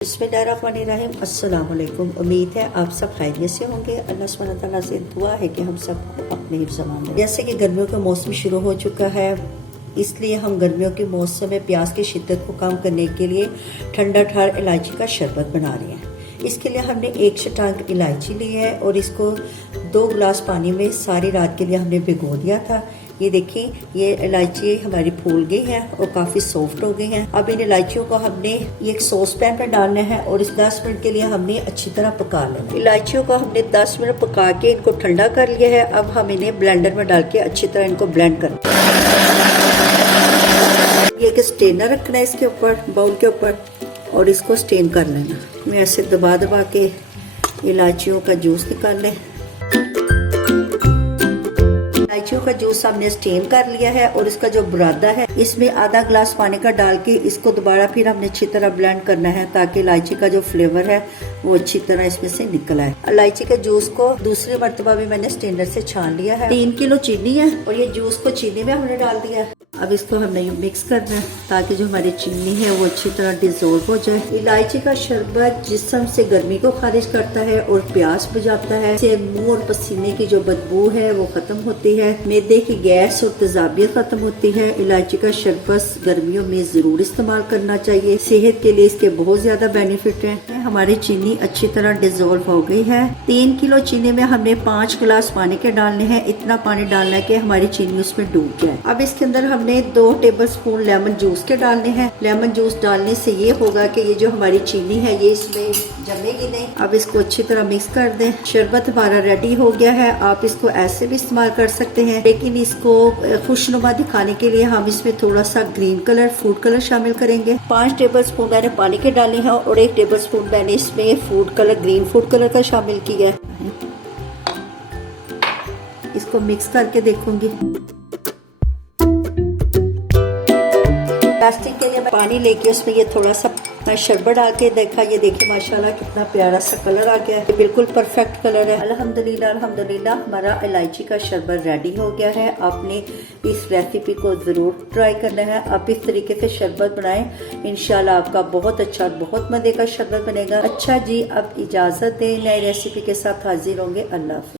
बिस्मिल्लाहिर्रहमानिर्रहीम। अस्सलाम वालेकुम। उम्मीद है आप सब खैरियत से होंगे। अल्लाह सुब्हानहू व तआला से दुआ है कि हम सबको अपने हिफ्ज़-ए-अमान में। जैसे कि गर्मियों का मौसम शुरू हो चुका है, इसलिए हम गर्मियों के मौसम में प्यास की शिद्दत को कम करने के लिए ठंडा ठार इलायची का शरबत बना रहे हैं। इसके लिए हमने एक शटांग इलायची ली है और इसको 2 गिलास पानी में सारी रात के लिए हमने भिगो दिया था। ये देखिए, ये इलायची हमारी फूल गई है और काफ़ी सॉफ्ट हो गई हैं। अब इन इलायचियों को हमने एक सॉस पैन पर डालना है और इस 10 मिनट के लिए हमने अच्छी तरह पका लेना। इलायचियों को हमने 10 मिनट पका के इनको ठंडा कर लिया है। अब हम इन्हें ब्लेंडर में डाल के अच्छी तरह इनको ब्लेंड करना है। ये एक स्टेनर रखना है इसके ऊपर, बाउल के ऊपर, और इसको स्टेन कर लेना। मैं ऐसे दबा दबा के इलायचियों का जूस निकाल लें। इलायचियों का जूस हमने स्टेन कर लिया है और इसका जो बुरादा है इसमें आधा गिलास पानी का डाल के इसको दोबारा फिर हमने अच्छी तरह ब्लेंड करना है ताकि इलायची का जो फ्लेवर है वो अच्छी तरह इसमें से निकल आए। इलायची के जूस को दूसरी मर्तबा भी मैंने स्टेनर से छान लिया है। 3 किलो चीनी है और ये जूस को चीनी में हमने डाल दिया है। अब इसको हमने मिक्स करना है ताकि जो हमारी चीनी है वो अच्छी तरह डिसॉल्व हो जाए। इलायची का शरबत जिस्म से गर्मी को खारिज करता है और प्यास बुझाता है। इससे मुंह और पसीने की जो बदबू है वो खत्म होती है। मैदे की गैस और तेजाबियत खत्म होती है। इलायची का शरबत गर्मियों में जरूर इस्तेमाल करना चाहिए। सेहत के लिए इसके बहुत ज्यादा बेनिफिट है। हमारी चीनी अच्छी तरह डिसॉल्व हो गई है। 3 किलो चीनी में हमने 5 गिलास पानी के डालने हैं। इतना पानी डालना है कि हमारी चीनी उसमें डूब जाए। अब इसके अंदर हमने 2 टेबल स्पून लेमन जूस के डालने हैं। लेमन जूस डालने से ये होगा कि ये जो हमारी चीनी है ये इसमें जमेगी नहीं। अब इसको अच्छी तरह मिक्स कर दें। शरबत हमारा रेडी हो गया है। आप इसको ऐसे भी इस्तेमाल कर सकते हैं, लेकिन इसको खुशनुमा दिखाने के लिए हम इसमें थोड़ा सा ग्रीन कलर, फूड कलर शामिल करेंगे। 5 टेबल स्पून मैंने पानी के डाले हैं और 1 टेबल स्पून मैंने इसमें food colour, green food colour का शामिल किया है। इसको मिक्स करके देखूंगी। टेस्टिंग के लिए मैं पानी लेके उसमें ये थोड़ा सा शरबत डाल के देखा। ये देखिए माशाल्लाह कितना प्यारा सा कलर आ गया है। बिल्कुल परफेक्ट कलर है। अल्हम्दुलिल्लाह अल्हम्दुलिल्लाह हमारा इलायची का शरबत रेडी हो गया है। आपने इस रेसिपी को जरूर ट्राई करना है। आप इस तरीके से शरबत बनाएं, इंशाल्लाह आपका बहुत अच्छा, बहुत मजे का शरबत बनेगा। अच्छा जी, अब इजाजत दें, नई रेसिपी के साथ हाजिर होंगे। अल्लाह हाफ़िज़।